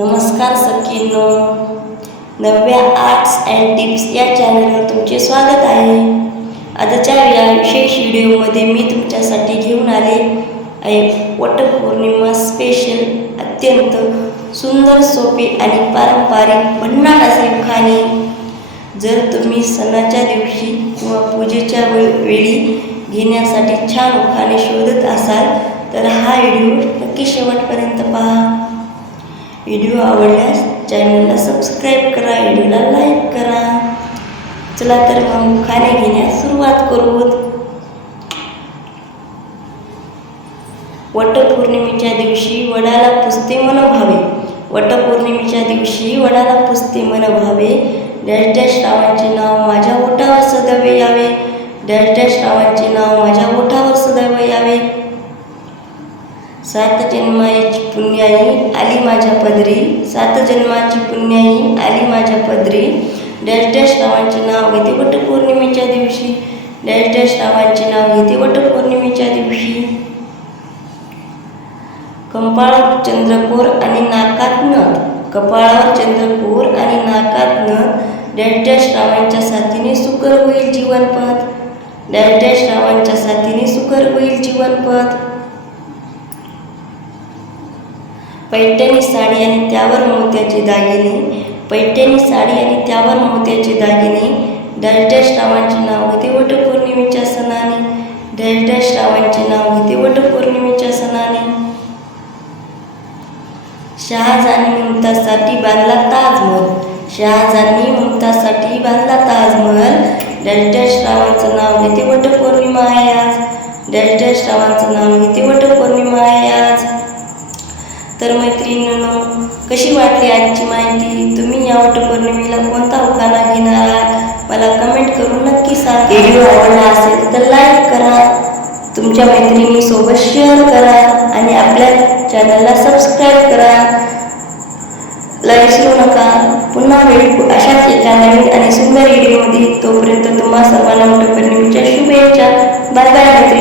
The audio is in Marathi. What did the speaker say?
नमस्कार सखींनो, नव्या आर्ट्स अँड टिप्स या चॅनलवर तुमचे स्वागत आहे. आजच्या या विशेष व्हिडिओमध्ये मी तुमच्यासाठी घेऊन आले आहे वटपौर्णिमा स्पेशल अत्यंत सुंदर, सोपे आणि पारंपरिक भन्नाट असे उखाणे. जर तुम्ही सणाच्या दिवशी किंवा पूजेच्या वेळी घेण्यासाठी छान उखाणे शोधत असाल तर हा व्हिडिओ नक्की शेवटपर्यंत पहा. व्हिडिओ आवडल्यास चॅनलला सबस्क्राईब करा, व्हिडिओला लाईक करा. चला तर मग उखाणे घेण्यास सुरुवात करू. वटपौर्णिमेच्या दिवशी वडाला पुजते मन भावे. वटपौर्णिमेच्या दिवशी वडाला पुजते मन भावे. डॅश डॅश रावांचे नाव माझ्या ओठावर सदैव यावे. डॅश डॅश रावांचे नाव माझ्या ओठावर सदैव यावे. 7 जन्माची पुण्याई आली माझ्या पदरी. 7 जन्माची पुण्याई आली माझ्या पदरी. डॅश डॅश रावांचे नाव घेते वटपौर्णिमेच्या दिवशी. डॅश डॅश रावांचे नाव घेते वटपौर्णिमेच्या दिवशी. कपाळावर चंद्रकोर आणि नाकात नथ. कपाळावर चंद्रकोर आणि नाकात नथ. डॅश डॅश रावांच्या साथीने सुकर होईल जीवनपथ. डॅश डॅश रावांच्या साथीने सुकर होईल जीवनपथ. पैठणी साडी आणि त्यावर मोत्याचे दागिने. पैठणी साडी आणि त्यावर मोत्याचे दागिने. डॅश डॅश रावांचे नाव घेते वटपौर्णिमेच्या सणाने. डॅश डॅश रावांचे नाव घेते वटपौर्णिमेच्या सणाने. शहाजहानने मुमताजसाठी बांधला ताजमहल. शहाजहानने मुमताजसाठी बांधला ताजमहल. डॅश डॅश रावांचं नाव घेते वटपौर्णिमा आहे आज. डॅश डॅश रावांचं नाव घेते वटपौर्णिमा आहे आज. तर मैत्रिणींनो, कशी वाटली आजची माहिती? तुम्ही या वटपौर्णिमेला कोणता उखाणा घेणार आहात मला कमेंट करून नक्की सांगा. व्हिडिओ आवडला असेल तर लाईक करा, तुमच्या मैत्रिणीसोबत शेअर करा आणि आपल्या चॅनलला सबस्क्राईब करा. विसरू नका. पुन्हा भेटू अशाच एका नवीन आणि सुंदर व्हिडिओमध्ये. तोपर्यंत तुम्हा सर्वांना वटपौर्णिमेच्या शुभेच्छा. बाय बाय मैत्रिणी.